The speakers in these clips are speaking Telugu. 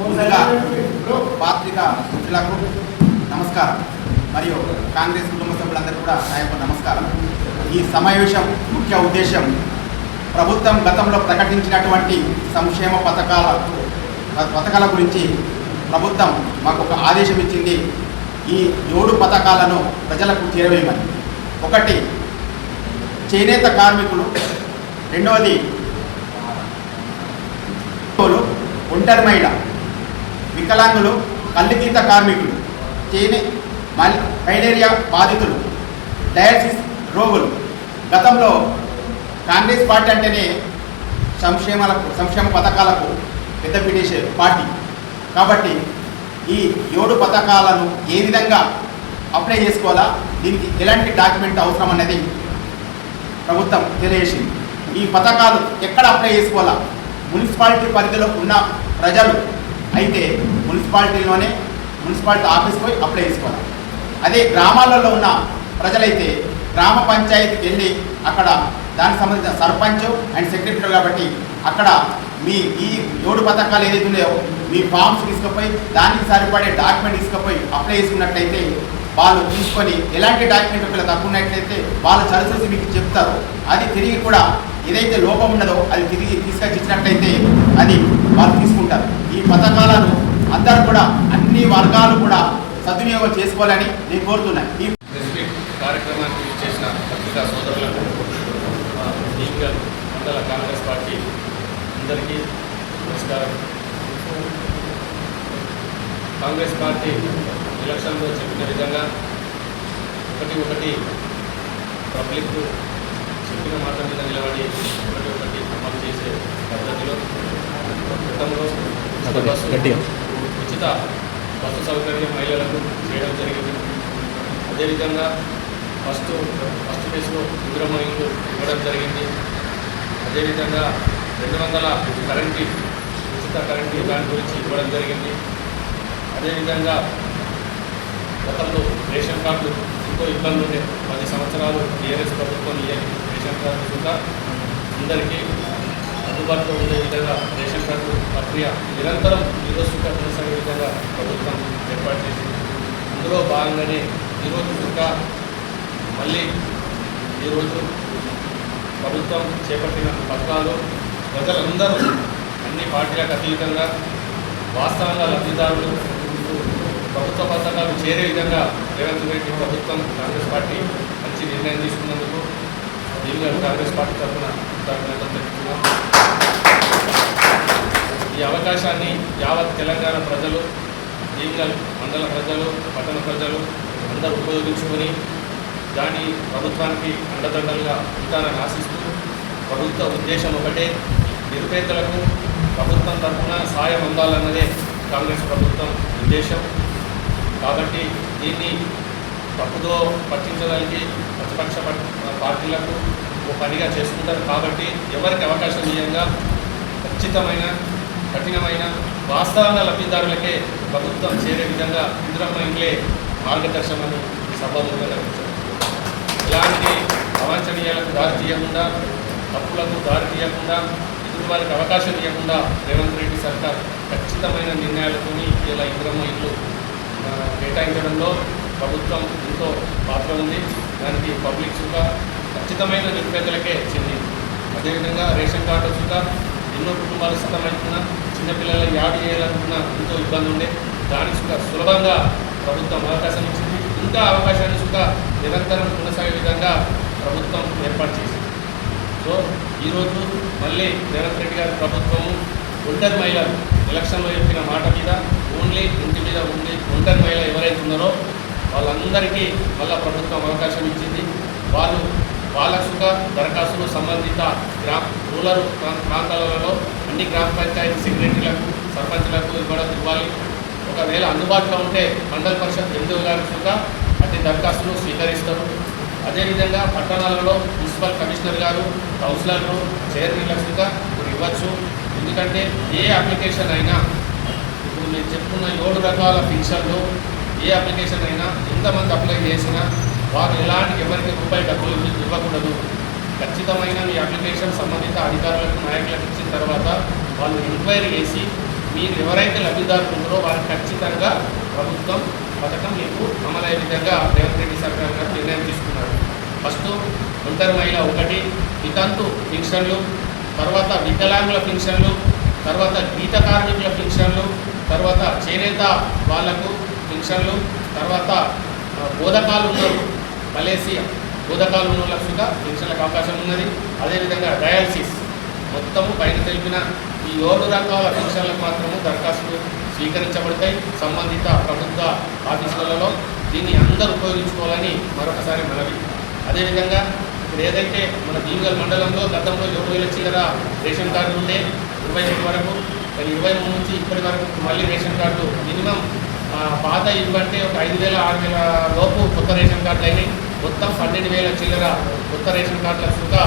ముందుగా పాత్రిక మిత్రులకు నమస్కారం మరియు కాంగ్రెస్ కుటుంబ సభ్యులందరూ కూడా నా యొక్క నమస్కారం. ఈ సమావేశం ముఖ్య ఉద్దేశం ప్రభుత్వం గతంలో ప్రకటించినటువంటి సంక్షేమ పథకాల గురించి ప్రభుత్వం మాకు ఒక ఆదేశం ఇచ్చింది. ఈ 7 పథకాలను ప్రజలకు చేరవేయమని. ఒకటి చేనేత కార్మికులు, రెండవది ఒంటరి మహిళ, వికలాంగులు, కళ్ళుగీత కార్మికులు, మలేరియా బాధితులు, డయాలసిస్ రోగులు. గతంలో కాంగ్రెస్ పార్టీ అంటేనే సంక్షేమ పథకాలకు పెద్దపీటేసే పార్టీ కాబట్టి ఈ 7 పథకాలను ఏ విధంగా అప్లై చేసుకోవాలా, దీనికి ఎలాంటి డాక్యుమెంట్ అవసరం అనేది ప్రభుత్వం తెలియజేసింది. ఈ పథకాలు ఎక్కడ అప్లై చేసుకోవాలా, మున్సిపాలిటీ పరిధిలో ఉన్న ప్రజలు అయితే మున్సిపాలిటీ ఆఫీస్కి పోయి అప్లై చేసుకోవాలి. అదే గ్రామాలలో ఉన్న ప్రజలైతే గ్రామ పంచాయతీకి వెళ్ళి అక్కడ దానికి సంబంధించిన సర్పంచ్ అండ్ సెక్రటరీ కాబట్టి అక్కడ మీ ఈ 7 పథకాలు ఏదైతే ఉన్నాయో మీ ఫామ్స్ తీసుకుపోయి దానికి సరిపడే డాక్యుమెంట్ తీసుకుపోయి అప్లై చేసుకున్నట్లయితే వాళ్ళు తీసుకొని ఎలాంటి డాక్యుమెంట్ ఒకవేళ తక్కువ ఉన్నట్లయితే వాళ్ళు చదివేసి మీకు చెప్తారు. అది తిరిగి కూడా ఏదైతే లోపం ఉన్నదో అది తిరిగి తీసుకొచ్చి ఇచ్చినట్లయితే అది వాళ్ళు తీసుకుంటారు. ఈ పథకాలను అందరూ కూడా అన్ని వర్గాలు కూడా సద్వినియోగం చేసుకోవాలని నేను కోరుతున్నాను. ఈ కార్యక్రమానికి చేసిన పత్రికా సోదరులకు, మండల కాంగ్రెస్ పార్టీ అందరికీ నమస్కారం. కాంగ్రెస్ పార్టీ ఎలక్షన్లో చెప్పిన విధంగా ఒకటి పబ్లిక్ చెప్పిన మాట మీద నిలబడి ఒకటి అమలు చేసే పద్ధతిలో గతంలో ఉచిత బస్సు సౌకర్యం మహిళలకు చేయడం జరిగింది. అదేవిధంగా ఫస్ట్ ఫేజ్లో ఇందిరమ్మ ఇల్లు ఇవ్వడం జరిగింది. అదేవిధంగా 200 ఉచిత కరెంటు దాని గురించి ఇవ్వడం జరిగింది. అదేవిధంగా గతంలో రేషన్ కార్డు ఎంతో ఇబ్బంది ఉండే 10 సంవత్సరాలు టీఆర్ఎస్ ప్రభుత్వం రేషన్ కార్డు కూడా అందరికీ అందుబాటులో ఉండే విధంగా రేషన్ కార్డు ప్రక్రియ నిరంతరం ఈరోజు కొనసాగే విధంగా ప్రభుత్వం ఏర్పాటు చేసింది. అందులో భాగంగానే ఈరోజు ఇంకా మళ్ళీ ఈరోజు ప్రభుత్వం చేపట్టిన పథకాలు ప్రజలందరూ అన్ని పార్టీలకు అతీతంగా వాస్తవంగా లబ్ధిదారులు ప్రభుత్వ పథకాలు చేరే విధంగా రేవంత్ రెడ్డి ప్రభుత్వం కాంగ్రెస్ పార్టీ మంచి నిర్ణయం తీసుకున్నందుకు దీనిగా కాంగ్రెస్ పార్టీ తరఫున కృతజ్ఞతలు తెలుపుతున్నాం. ఈ అవకాశాన్ని యావత్ తెలంగాణ ప్రజలు, దీనిగల్ మండల ప్రజలు, పట్టణ ప్రజలు అందరూ ఉపయోగించుకొని దాని ప్రభుత్వానికి అండదండలుగా ఉంటారని ఆశిస్తూ ప్రభుత్వ ఉద్దేశం ఒకటే, నిరుపేదలకు ప్రభుత్వం తరఫున సాయం అందాలన్నదే కాంగ్రెస్ ప్రభుత్వం ఉద్దేశం. కాబట్టి దీన్ని తప్పుదో పట్టించడానికి ప్రతిపక్ష పార్టీలకు ఓ పనిగా చేసుకుంటారు. కాబట్టి ఎవరికి అవకాశం ఇవ్వంగా ఖచ్చితమైన కఠినమైన వాస్తవంగా లబ్ధిదారులకే ప్రభుత్వం చేరే విధంగా ఇందిరమ్మ ఇండ్లే మార్గదర్శనమని సభాముఖంగా ఇలాంటి అవాంఛనీయాలకు దారి తీయకుండా, తప్పులకు దారి తీయకుండా, ఎదుటి వారికి అవకాశం ఇవ్వకుండా రేవంత్ రెడ్డి సర్కార్ ఖచ్చితమైన నిర్ణయాలతో ఇలా ఇందిరమ్మ ఇల్లు కేటాయించడంలో ప్రభుత్వం ఎంతో పాత్ర ఉంది. దానికి పబ్లిక్ సుగా ఖచ్చితమైన నిరుపేదలకే చెందింది. అదేవిధంగా రేషన్ కార్డు సుగా ఎన్నో కుటుంబాలు సిద్ధమవుతున్న చిన్నపిల్లల యాడ్ చేయాలనుకున్న ఎంతో ఇబ్బంది ఉండే దానికి సుగా సులభంగా ప్రభుత్వం అవకాశం ఇచ్చింది. ఇంకా అవకాశాన్ని సుగా నిరంతరం కొనసాగే విధంగా ప్రభుత్వం ఏర్పాటు చేసింది. సో ఈరోజు మళ్ళీ రేవంత్ రెడ్డి గారి ప్రభుత్వము ఒంటరి మహిళలు ఎలక్షన్లో చెప్పిన మాట మీద ఓన్లీ ఇంటి మీద ఉండి ఒంటరి మహిళ ఎవరైతే ఉన్నారో వాళ్ళందరికీ మళ్ళీ ప్రభుత్వం అవకాశం ఇచ్చింది. వాళ్ళకు దరఖాస్తులు సంబంధిత రూరల్ ప్రాంతాలలో అన్ని గ్రామ పంచాయతీ సెక్రటరీలకు, సర్పంచ్లకు ఇవ్వాలి. ఒకవేళ అందుబాటులో ఉంటే మండల పరిషత్ ఎందు గారు సుగా అన్ని దరఖాస్తులు స్వీకరిస్తారు. అదేవిధంగా పట్టణాలలో మున్సిపల్ కమిషనర్ గారు, కౌన్సిలర్లు, చైర్మన్లకు సుగా ఇవ్వచ్చు. ఎందుకంటే ఏ అప్లికేషన్ అయినా ఇప్పుడు నేను చెప్తున్న 7 రకాల పింఛన్లు ఏ అప్లికేషన్ అయినా ఎంతమంది అప్లై చేసినా వారు ఎవరికి రూపాయి డబ్బులు ఇవ్వకూడదు. ఖచ్చితమైన మీ అప్లికేషన్ సంబంధిత అధికారులకు, నాయకులకు ఇచ్చిన తర్వాత వాళ్ళు ఎంక్వైరీ చేసి మీరు ఎవరైతే లబ్ధిదారులు ఉన్నారో వారికి ఖచ్చితంగా ప్రభుత్వం పథకం మీకు అమలయ్యే విధంగా రేవంత్ రెడ్డి సర్కార్ గారు నిర్ణయం తీసుకున్నారు. ఫస్ట్ ఒంటరి మహిళ 1, వితంతు పింఛన్లు, తర్వాత వికలాంగుల పింఛన్లు, తర్వాత గీత కార్మికుల పింఛన్లు, తర్వాత చేనేత వాళ్లకు పింఛన్లు, తర్వాత బోధకాలు ఉన్నారు మలేసియా బోధకాలు ఉన్న వాళ్ళకు కూడా పింఛన్లకు అవకాశం ఉన్నది. అదేవిధంగా డయాలసిస్ మొత్తము పైన తెలిపిన ఈ 7 రకాల పింఛన్లకు మాత్రము దరఖాస్తులు స్వీకరించబడతాయి సంబంధిత ప్రభుత్వ ఆఫీసులలో. దీన్ని అందరూ ఉపయోగించుకోవాలని మరొకసారి మనవి. అదేవిధంగా ఇప్పుడు ఏదైతే మన భీమగల్ మండలంలో గతంలో 7,000 చిల్లర రేషన్ కార్డులు ఉండే 21 వరకు, మరి 23 నుంచి ఇప్పటి వరకు మళ్ళీ రేషన్ కార్డు మినిమం పాత ఇవ్వంటే ఒక 5,000, 6,000 లోపు కొత్త రేషన్ కార్డులు అయినాయి. మొత్తం 12,000 చిల్లర కొత్త రేషన్ కార్డుల సుగా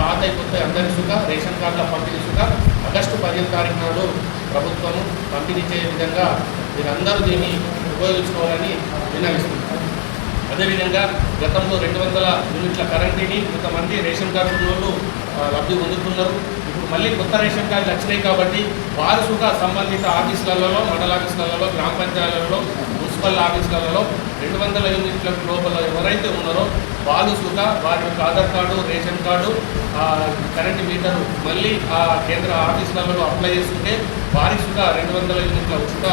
పాత కొత్త అందరి సుగా రేషన్ కార్డుల పంపిణీ సుగా ఆగస్టు 15 తారీఖు నాడు ప్రభుత్వము పంపిణీ చేసే విధంగా మీరందరూ దీన్ని ఉపయోగించుకోవాలని విన్నవిస్తున్నారు. అదేవిధంగా గతంలో 200 యూనిట్ల కరెంటుని కొంతమంది రేషన్ కార్డు ఉన్న వాళ్ళు లబ్ధి పొందుతున్నారు. ఇప్పుడు మళ్ళీ కొత్త రేషన్ కార్డులు వచ్చినాయి కాబట్టి వారు సుగా సంబంధిత ఆఫీసులలో, మండల ఆఫీసులలో, గ్రామ పంచాయతీలలో, మున్సిపల్ ఆఫీసులలో 200 యూనిట్ల లోపల ఎవరైతే ఉన్నారో వాళ్ళు సుగా వారి యొక్క Aadhaar card, ration card, current meter మళ్ళీ ఆ కేంద్ర ఆఫీసులలో అప్లై చేసుకుంటే వారికి సుగా 200 యూనిట్ల ఉచిత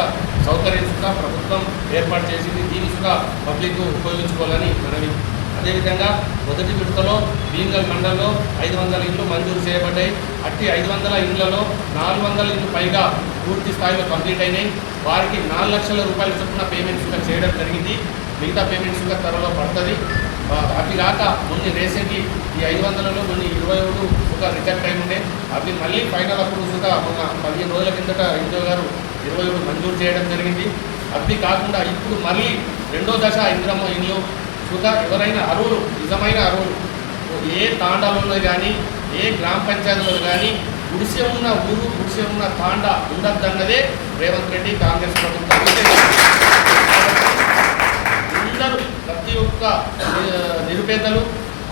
సౌకర్యం సుగా ప్రభుత్వం ఏర్పాటు చేసింది. దీని సుగా పబ్లిక్ ఉపయోగించుకోవాలని మనవి. అదేవిధంగా మొదటి విడతలో భీమగల్ మండలంలో 500 ఇళ్ళు మంజూరు చేయబడ్డాయి. అట్టి 500 ఇళ్లలో 400 ఇళ్ళు పైగా పూర్తి స్థాయిలో కంప్లీట్ అయినాయి. వారికి 4 లక్షల రూపాయల చొప్పున పేమెంట్స్ కూడా చేయడం జరిగింది. మిగతా పేమెంట్స్ కూడా త్వరలో పడుతుంది. అవి కాక కొన్ని రీసెంట్లీ ఈ 500లో కొన్ని 21 ఒక రిజెక్ట్ అయి ఉండే అవి మళ్ళీ ఫైనల్ అప్పుడు కూడా మొన్న 15 రోజుల కిందట ఇంద్రో గారు 21 మంజూరు చేయడం జరిగింది. అవి కాకుండా ఇప్పుడు మళ్ళీ 2వ దశ ఇంద్రమ్మ ఇల్లు కూడా ఎవరైనా అర్హులు, నిజమైన అర్హులు ఏ తాండాలలో కానీ ఏ గ్రామ పంచాయతీలో కానీ గుడిసె ఉన్న ఊరు, గుడిసె ఉన్న తాండా ఉండద్దన్నదే రేవంత్ రెడ్డి కాంగ్రెస్ ప్రభుత్వం. అందరూ ప్రతి ఒక్క నిరుపేదలు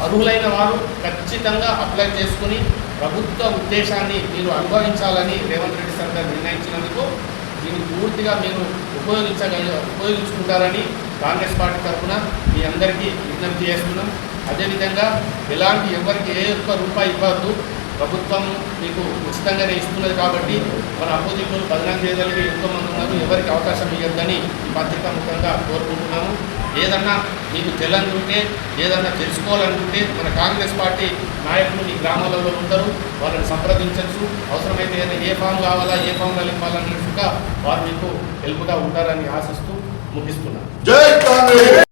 అర్హులైన వారు ఖచ్చితంగా అప్లై చేసుకుని ప్రభుత్వ ఉద్దేశాన్ని మీరు అనుభవించాలని రేవంత్ రెడ్డి సర్కార్ నిర్ణయించినందుకు దీన్ని పూర్తిగా మీరు ఉపయోగించుకుంటారని కాంగ్రెస్ పార్టీ తరఫున మీ అందరికీ విజ్ఞప్తి చేస్తున్నాం. అదేవిధంగా ఎలాంటి ఎవరికి ఏ ఒక్క రూపాయి ఇవ్వద్దు, ప్రభుత్వం మీకు ఉచితంగానే ఇస్తున్నది కాబట్టి మన అపోజిట్లు 14 పేదలకి ఎంతోమంది ఉన్నారు, ఎవరికి అవకాశం ఇవ్వద్దని ఈ పత్రిక ముఖ్యంగా కోరుకుంటున్నాము. ఏదన్నా మీకు తెలియనుంటే, ఏదన్నా తెలుసుకోవాలనుకుంటే మన కాంగ్రెస్ పార్టీ నాయకులు మీ గ్రామాలలో ఉంటారు, వాళ్ళని సంప్రదించవచ్చు. అవసరమైతే ఏ ఫామ్ కావాలా, ఏ ఫామ్లో ఇవ్వాలన్నట్టుగా వారు మీకు హెల్ప్గా ఉంటారని ఆశిస్తూ ముగిస్తున్నాను. జై కాంగ్రెస్.